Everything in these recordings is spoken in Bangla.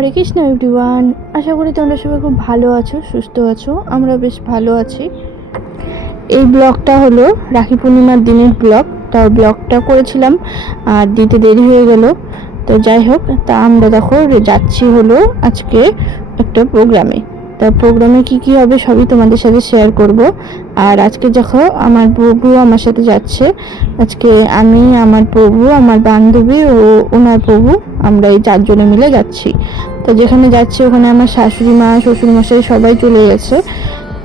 হরে কৃষ্ণ এভরিওয়ান, আশা করি তোমরা সবাই খুব ভালো আছো, সুস্থ আছো। আমরা বেশ ভালো আছি। এই ব্লগটা হলো রাখি পূর্ণিমার দিনের ব্লগ। তাও ব্লগটা করেছিলাম আর দিতে দেরি হয়ে গেল। তো যাই হোক, তা আমরা দেখো যাচ্ছি হলো আজকে একটা প্রোগ্রামে। তা প্রোগ্রামে কি হবে সবই তোমাদের সাথে শেয়ার করব। আর আজকে দেখো আমার প্রভু আমার সাথে যাচ্ছে। আজকে আমি, আমার প্রভু, আমার বান্ধবী ও ওনার প্রভু, আমরা এই চারজনে মিলে যাচ্ছি। তো যেখানে যাচ্ছি ওখানে আমার শাশুড়ি মা, শ্বশুর মশাই সবাই চলে গেছে।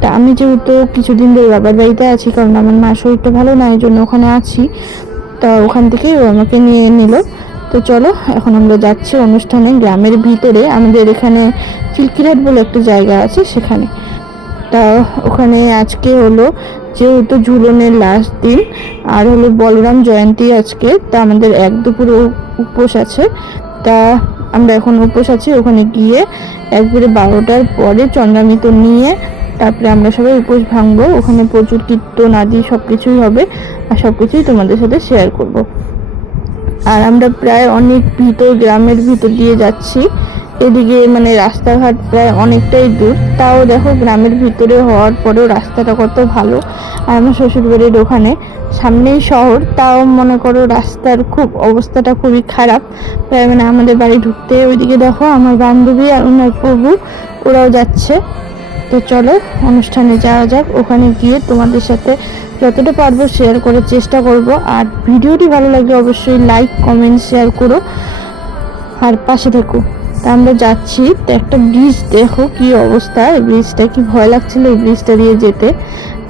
তা আমি যেহেতু কিছুদিন ধরে বাবার বাড়িতে আছি, কারণ আমার মা শরীরটা ভালো না, এই জন্য ওখানে আছি। তা ওখান থেকেই ও আমাকে নিয়ে নিল। তো চলো এখন আমরা যাচ্ছি অনুষ্ঠানে, গ্রামের ভিতরে। আমাদের এখানে চিলকিরহাট বলে একটা জায়গা আছে, সেখানে। তা ওখানে আজকে হলো যেহেতু ঝুলনের লাস্ট দিন, আর হলো বলরাম জয়ন্তী আজকে, তা আমাদের এক দুপুর উপোস আছে। তা আমরা এখন উপোস আছি। ওখানে গিয়ে একবারে 12টার পরে চন্দ্রামৃত নিয়ে তারপরে আমরা সবাই উপোস ভাঙবো। ওখানে প্রচুর কীর্তন আদি সব কিছুই হবে, আর সব কিছুই তোমাদের সাথে শেয়ার করব। আর আমরা প্রায় অনেক ভিতর, গ্রামের ভিতর দিয়ে যাচ্ছি। এদিকে মানে রাস্তাঘাট প্রায় অনেকটাই দূর, তাও দেখো গ্রামের ভিতরে হওয়ার পরেও রাস্তাটা কত ভালো। আর আমার শ্বশুরবাড়ির ওখানে সামনেই শহর, তাও মনে করো রাস্তার খুব অবস্থাটা খুবই খারাপ। প্রায় মানে আমাদের বাড়ি ঢুকতে ওইদিকে দেখো আমার বান্ধবী আর ওনার প্রভু, ওরাও যাচ্ছে। তো চলো অনুষ্ঠানে যাওয়া যাক। ওখানে গিয়ে তোমাদের সাথে যতটা পারবো শেয়ার করার চেষ্টা করব। আর ভিডিওটি ভালো লাগলে অবশ্যই লাইক, কমেন্ট, শেয়ার করো আর পাশে থেকো। তা আমরা যাচ্ছি। তো একটা ব্রিজ দেখো কি অবস্থা, এই ব্রিজটা কি ভয় লাগছিল এই ব্রিজটা দিয়ে যেতে।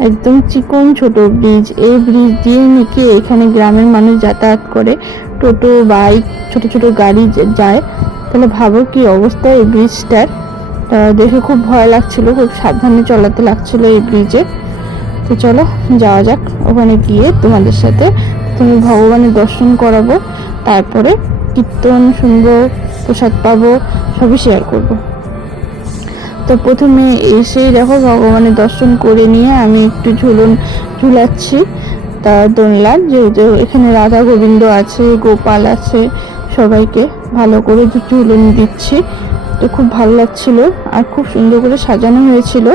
একদম চিকন ছোট ব্রিজ। এই ব্রিজ দিয়ে নাকি এখানে গ্রামের মানুষ যাতায়াত করে, টোটো, বাইক, ছোট ছোট গাড়ি যায়। তাহলে ভাবো কি অবস্থা এই ব্রিজটার। দেখে খুব ভয় লাগছিল, খুব সাবধানে চলাতে লাগছিল এই ব্রিজে। তো চলো যাওয়া যাক। ওখানে গিয়ে তোমাদের সাথে তুমি ভগবানের দর্শন করাবো, তারপরে কীর্তন শুনবো, প্রসাদ পাবো, সবই শেয়ার করব। তো প্রথমে এসেই দেখো ভগবানের দর্শন করে নিয়ে আমি একটু ঝুলাচ্ছি। তা দোলনার যেহেতু এখানে রাধা গোবিন্দ আছে, গোপাল আছে, সবাইকে ভালো করে ঝুলন দিচ্ছি। তো খুব ভালো লাগছিল আর খুব সুন্দর করে সাজানো হয়েছিল।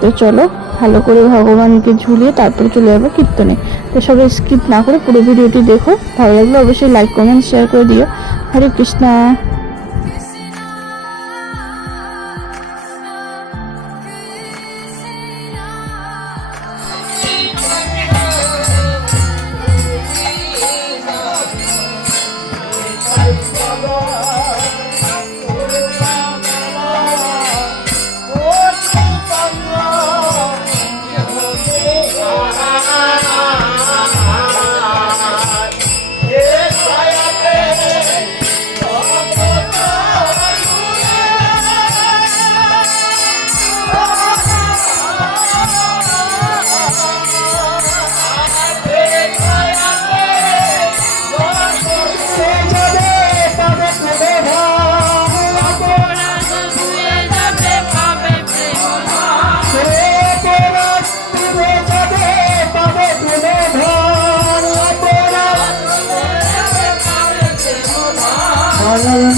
তো চলো ভালো করে ভগবানকে ঝুলিয়ে তারপরে চলে যাবো কীর্তনে। তো সবাই স্কিপ না করে পুরো ভিডিওটি দেখো। ভালো লাগলে অবশ্যই লাইক, কমেন্ট, শেয়ার করে দিও। হরে কৃষ্ণা।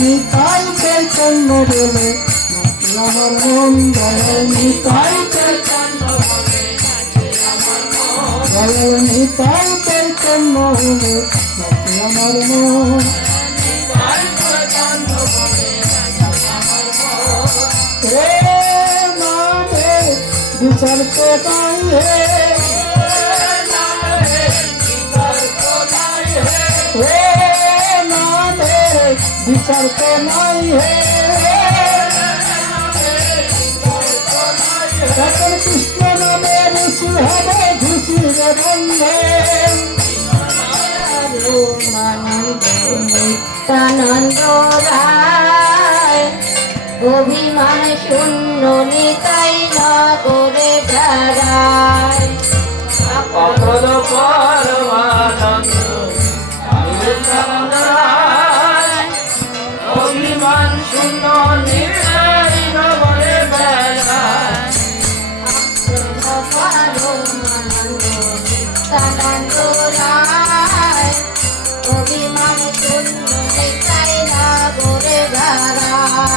নিতাই চৈতন্য বলে আমার মন, নিতাই চৈতন্য বলে নিতাই চৈতন্য বলে আমার মন। বিচার কোথায় হে, বিচার তো নাই হে, তখন কৃষ্ণ নামে রুচি হবে ঘুষির বন্ধে। নিত্যানন্দ রায় অভিমান শূন্য নিতাই নগরে বেড়ায়। অভিমান শূন্য নিতাই নগরে বেড়ায়। নিত্যানন্দ রায় অভিমান শূন্য নিতাই নগরে বেড়ায়।